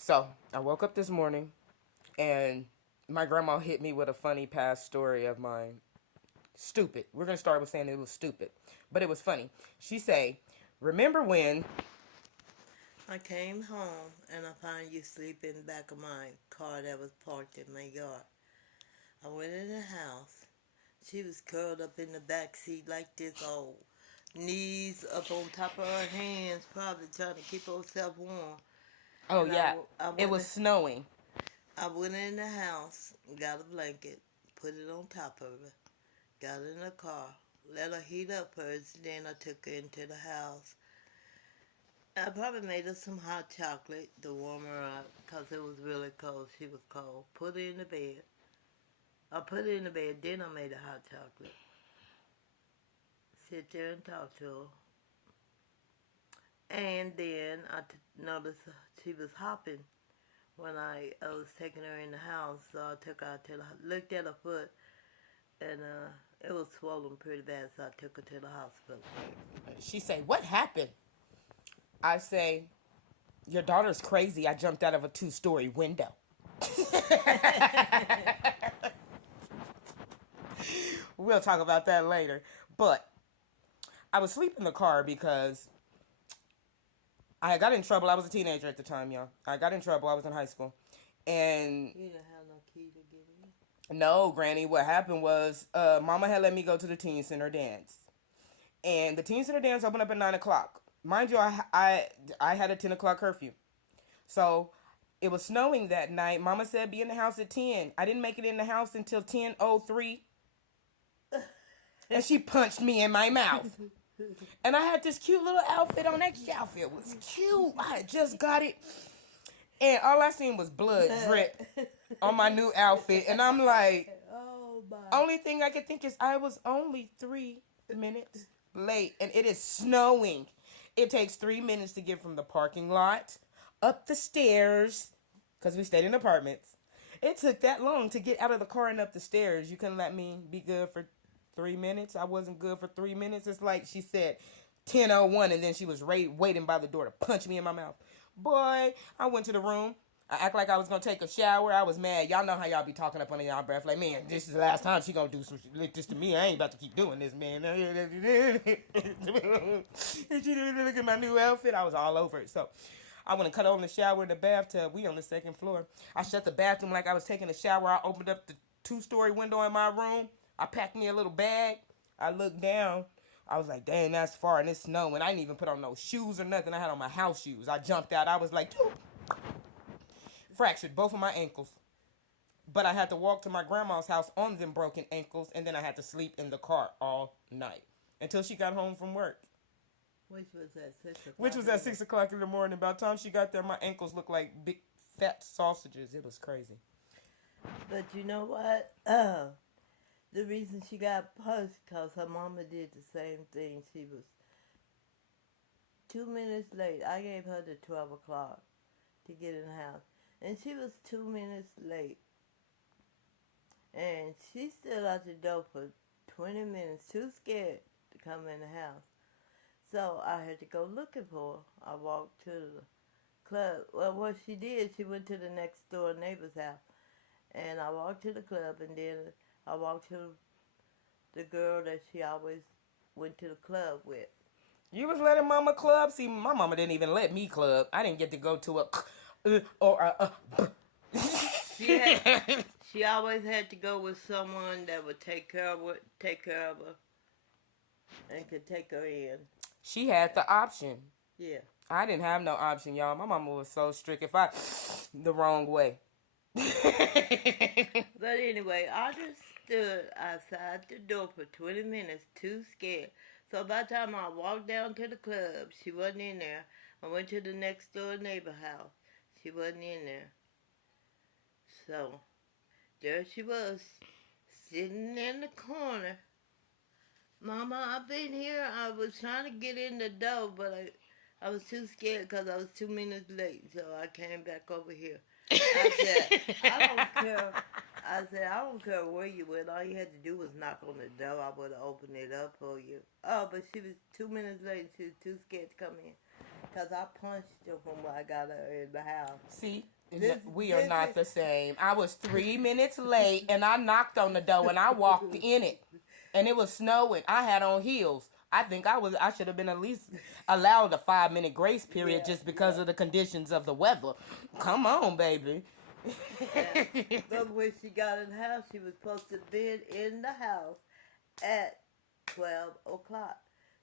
So I woke up this morning and my grandma hit me with a funny past story of mine. Stupid. We're gonna start with saying it was stupid, but it was funny. She say, "Remember when?" I came home and I found you sleeping in the back of my car that was parked in my yard. I went in the house. She was curled up in the back seat like this old. Knees up on top of her hands, probably trying to keep herself warm. Oh And yeah, it was snowing. I went in the house, got a blanket, put it on top of her, got in the car, let her heat up first, then I took her into the house. I probably made her some hot chocolate to warm her up because it was really cold. She was cold. Put her in the bed. I put her in the bed, then I made her hot chocolate. Sit there and talk to her. And then noticed she was hopping when I was taking her in the house. So I took her out to the, looked at her foot, and it was swollen pretty bad. So I took her to the hospital. She say, "What happened?" I say, "Your daughter's crazy. I jumped out of a two-story window." We'll talk about that later. But I was asleep in the car because I got in trouble. I was a teenager at the time, y'all. I got in trouble. I was in high school. And You didn't have no key to get in. no, Granny, what happened was Mama had let me go to the teen center dance. And the teen center dance opened up at 9 o'clock. Mind you, I had a 10 o'clock curfew. So it was snowing that night. Mama said be in the house at 10. I didn't make it in the house until 10:03. And she punched me in my mouth. And I had this cute little outfit on. That outfit was cute. I had just got it. And all I seen was blood drip on my new outfit. And I'm like, Oh my. only thing I could think is I was only 3 minutes late. And it is snowing. It takes 3 minutes to get from the parking lot up the stairs. Because we stayed in apartments. It took that long to get out of the car and up the stairs. You couldn't let me be good for 3 minutes. I wasn't good for 3 minutes. It's like she said 10:01 and then she was waiting by the door to punch me in my mouth. Boy, I went to the room. I act like I was gonna take a shower. I was mad. Y'all know how y'all be talking up under y'all breath. Like, man, this is the last time she gonna do some shit like this to me. I ain't about to keep doing this, man. And she didn't look at my new outfit. I was all over it. So I went and cut on the shower in the bathtub. We on the second floor. I shut the bathroom like I was taking a shower. I opened up the two-story window in my room. I packed me a little bag. I looked down. I was like, dang, that's far and it's snowing. I didn't even put on no shoes or nothing. I had on my house shoes. I jumped out. I was like, fractured both of my ankles. But I had to walk to my grandma's house on them broken ankles, and then I had to sleep in the car all night until she got home from work, Which was at 6 which o'clock was in at the morning. 6 o'clock in the morning. By the time she got there, my ankles looked like big fat sausages. It was crazy. But you know what? The reason she got punched because her mama did the same thing. She was 2 minutes late. I gave her the 12 o'clock to get in the house. And she was 2 minutes late. And she still out the door for 20 minutes, too scared to come in the house. So I had to go looking for her. I walked to the club. Well, what she did, she went to the next door neighbor's house. And I walked to the club, and then I walked to the girl that she always went to the club with. You was letting mama club? See, my mama didn't even let me club. I didn't get to go to a or She had, she always had to go with someone that would take care of her, and could take her in. She had the option. Yeah. I didn't have no option, y'all. My mama was so strict. If I the wrong way. But anyway, I just stood outside the door for 20 minutes, too scared. So by the time I walked down to the club, she wasn't in there. I went to the next door neighbor house. She wasn't in there. So there she was, sitting in the corner. Mama, I've been here. I was trying to get in the door, but I was too scared because I was 2 minutes late. So I came back over here. I said, I don't care. I said, I don't care where you went. All you had to do was knock on the door. I would have opened it up for you. Oh, but she was 2 minutes late. She was too scared to come in. because I punched her when I got her in the house. See, we are This not is- the same. I was 3 minutes late, and I knocked on the door, and I walked in it, and it was snowing. I had on heels. I think I should have been at least allowed a 5-minute grace period just because of the conditions of the weather. Come on, baby. But when she got in the house, she was supposed to be in the house at 12 o'clock.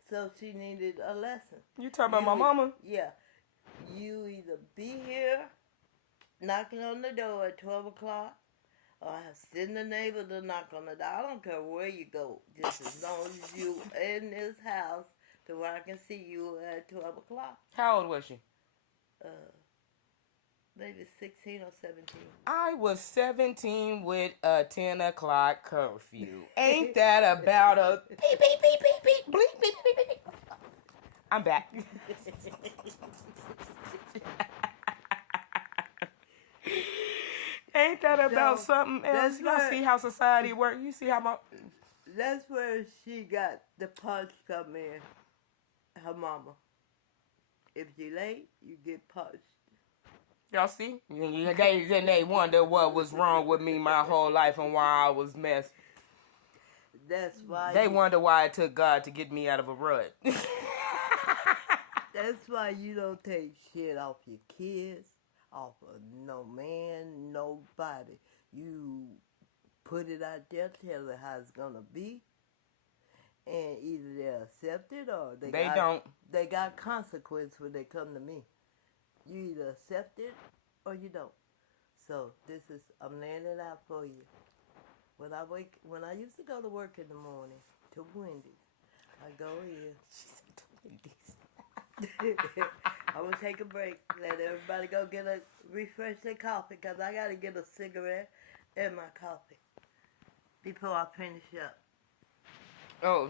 So she needed a lesson. You talking about my mama? Yeah. You either be here knocking on the door at 12 o'clock or send the neighbor to knock on the door. I don't care where you go. Just as long as you in this house to where I can see you at 12 o'clock. How old was she? Maybe 16 or 17. I was 17 with a 10 o'clock curfew. Ain't that about a beep, beep, beep, beep, beep, bleep, beep, beep, beep, beep. I'm back. Ain't that about something else? Y'all see how society works? You see how my... That's where she got the punch come in. Her mama. If you late, you get punched. Y'all see? Then they wonder what was wrong with me my whole life and why I was messed. That's why They wonder why it took God to get me out of a rut. That's why you don't take shit off your kids, off of no man, nobody. You put it out there, tell it how it's gonna be, and either they accept it or they don't. They got consequence when they come to me. You either accept it or you don't. So I'm laying it out for you. When I used to go to work in the morning to Wendy's, I go in. She said to Wendy's. I'm going to take a break. Let everybody go refresh their coffee because I got to get a cigarette and my coffee before I finish up. Oh.